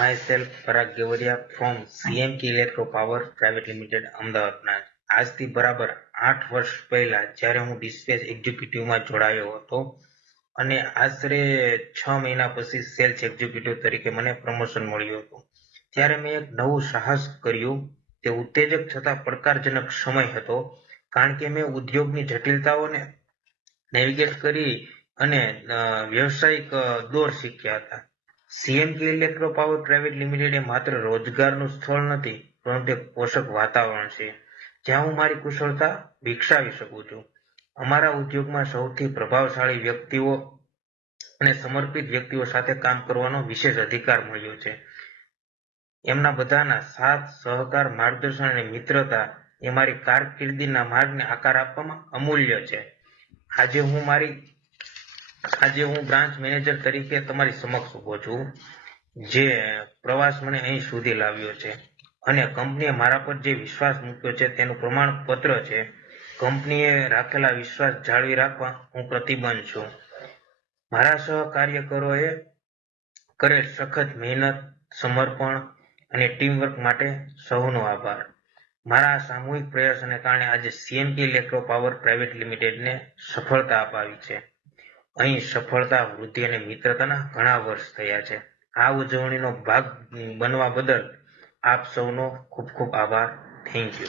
myself Parag Gevaria from CMK Electro Power Private Limited અમદાવાદના આજથી બરાબર 8 વર્ષ પહેલા જ્યારે હું ડિસ્પેચ એક્ઝિક્યુટિવમાં જોડાયો હતો અને આશરે 6 મહિના પછી સેલ્સ એક્ઝિક્યુટિવ તરીકે મને પ્રમોશન મળ્યું હતું ત્યારે મેં એક નવું સાહસ કર્યું તે ઉત્તેજક છતાં પડકારજનક સમય હતો કારણ કે મેં ઉદ્યોગની જટિલતાઓને નેવિગેટ કરી અને વ્યવસાયિક દોર શીખ્યા હતા. CMK Electro Power Private Limited એ માત્ર રોજગારનું સ્થળ નથી પરંતુ એક પોષક વાતાવરણ છે જ્યાં હું મારી કુશળતા વિકસાવી શકું છું. અમારા ઉદ્યોગમાં સૌથી પ્રભાવશાળી વ્યક્તિઓ અને સમર્પિત વ્યક્તિઓ સાથે કામ કરવાનો વિશેષ અધિકાર મળ્યો છે. એમના બધાના સાથ, સહકાર, માર્ગદર્શન અને મિત્રતા એ મારી કારકિર્દીના માર્ગને આકાર આપવામાં અમૂલ્ય છે. આજે હું બ્રાન્ચ મેનેજર તરીકે તમારી સમક્ષ ઉભો છું. જે પ્રવાસ મને અહીં સુધી લાવ્યો છે અને કંપનીએ મારા પર જે વિશ્વાસ મૂક્યો છે તેનું પ્રમાણપત્ર છે. કંપનીએ રાખેલા વિશ્વાસ જાળવી રાખવા હું પ્રતિબદ્ધ છું. મારા સહકાર્યકરોએ કરેલ સખત મહેનત, સમર્પણ અને ટીમવર્ક માટે સૌનો આભાર. મારા સામૂહિક પ્રયાસોને કારણે આજે CMK ઇલેક્ટ્રો પાવર પ્રાઇવેટ લિમિટેડને સફળતા અપાવી છે. અહીં સફળતા, વૃદ્ધિ અને મિત્રતાના ઘણા વર્ષ થયા છે. આ ઉજવણીનો ભાગ બનવા બદલ આપ સૌનો ખૂબ ખૂબ આભાર. Thank you.